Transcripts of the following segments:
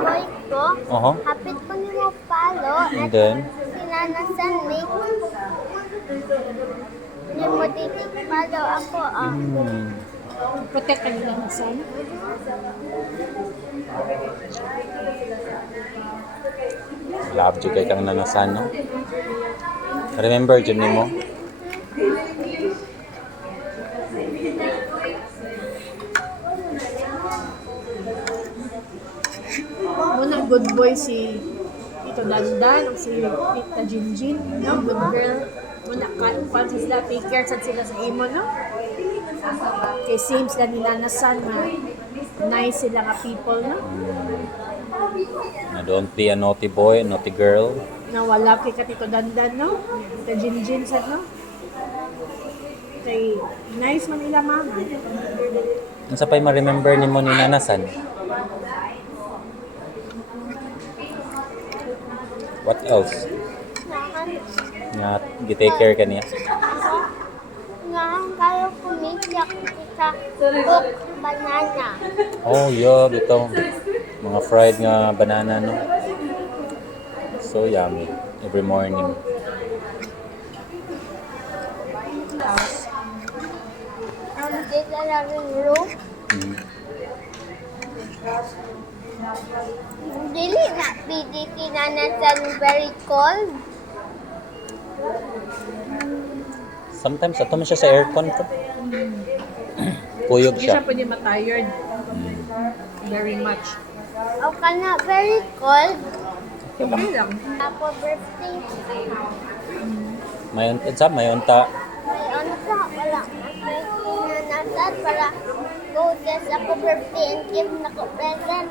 boy ko. Hapit ko ni mo palo. And then? Sinanasan ni. Hindi mo titik palo ako. Protect ka nila na son. Love jud kay kang nanasan, no? Remember jud nimo? Muna good boy si Tito Dandan o si Tita Jinjin, no? Good girl. Muna kan sa sila, take care sa sila sa imo, no? Kay seems na ninanasan na nice sila nga people, no? Na don't be a naughty boy, naughty girl. Na wala kay ka Tito Dandan, no? Tita Jinjin sad, no? Kay nice man nila mama. Unsa pay ma-remember nimo ni nanasan? What else? Nga gi-take care ka niya? Nga kayo kumiyak sa cook banana. Oh, yeah, ito. Mga fried nga banana, no? So yummy. Every morning. Dito na rin room. Dili na PDT na nasan very cold. Sometimes, ato man siya sa aircon ko. Kuyog Hindi siya siya. pwede ma-tired. Very much. O ka na very cold. Okay lang. Ako birthday. May unta, may unta. May ano ka, wala. May nasan para go just ako birthday and give na ko present.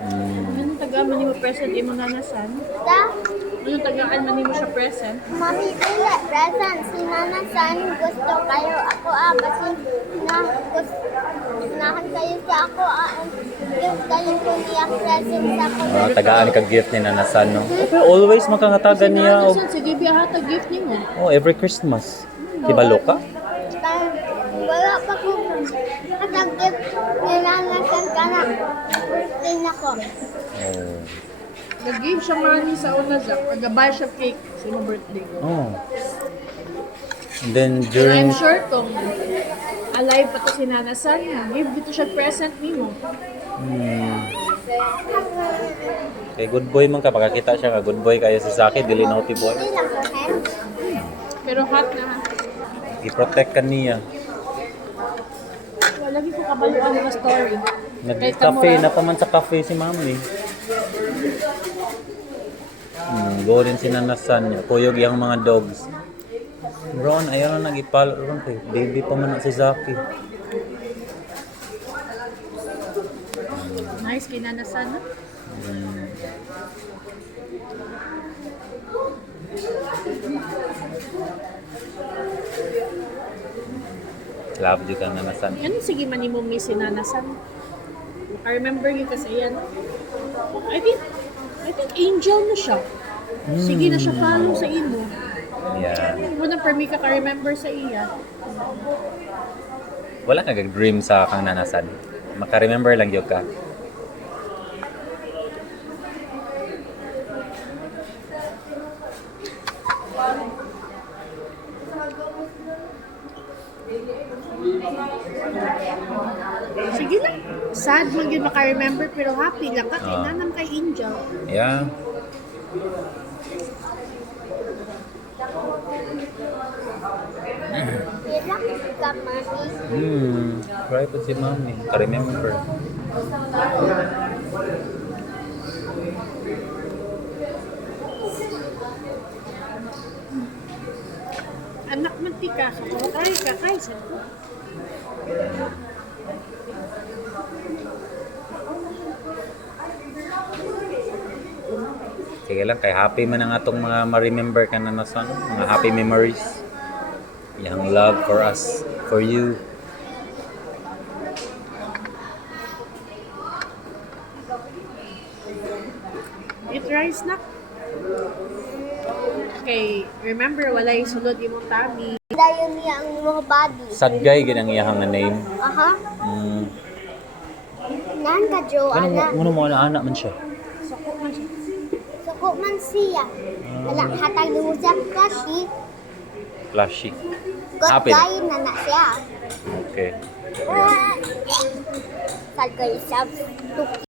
Anong tagaan man mo present imo nanasan? Da, Anong tagaan man mo siya present? mami dili present. Si nanasan gusto kayo ako kasi na gusto nahan kayo sa ako give kayo ko niya present sa ako. Tagaan ka gift ni nanasan, no? Pero always makangatagan niya. Nanasan, sige biya ta gift nimo. Oh, every Christmas. Kibalo ka? Wala pa ko katag-give nilanasan ka na birthday na ko. Oh. Nag-give siya money sa una siya. Nag-buy siya cake sa imo birthday. Oh. And then And I'm during... sure kung alive pa to si nanasan, give dito siya present nimo. Kay good boy man ka, pakakita siya ka. Good boy kayo si Zaki, dili naughty boy. Hindi lang ko hen. Pero hot na. I-protect ka niya. Wala ko kabaluan ng story. Nag-cafe, napaman sa cafe si mami. Go rin si nanasan niya. Kuyog yung mga dogs. Ron, ayaw na nag-ipalo. Ron, kay baby pa man na si Zaki. Nice kinanasan na. Love you kang nanasan. Ano sige man mo miss si nanasan? I remember you kasi yan. I think angel na siya. Sige na siya follow sa imo. Yeah. Muna for me ka remember sa iya. Wala ka dream sa kang nanasan. Maka-remember lang yun ka. Sige na. Sad man yun maka-remember pero happy lang ka kay nanam kay angel. Yeah. Hirap ka mami. Cry po si mami. Ka-remember. Anak man ti ka. Kay ka kay sa. Sige lang, kay happy man ang atong mga ma-remember ka na nasan. Mga happy memories. Yung love for us, for you. Eat rice na. Okay, remember walay sulod imong tummy. Dayon niya ang mga body. Sadgay, ginang iyahang nga name. Aha. Mm. Nan ka Joanna. Ganun mo na anak man siya. Suko man siya. Suko man siya. Wala, hatag mo siya kasi. Flashy. Good Apil. guy na siya. Okay. Sal ko siya.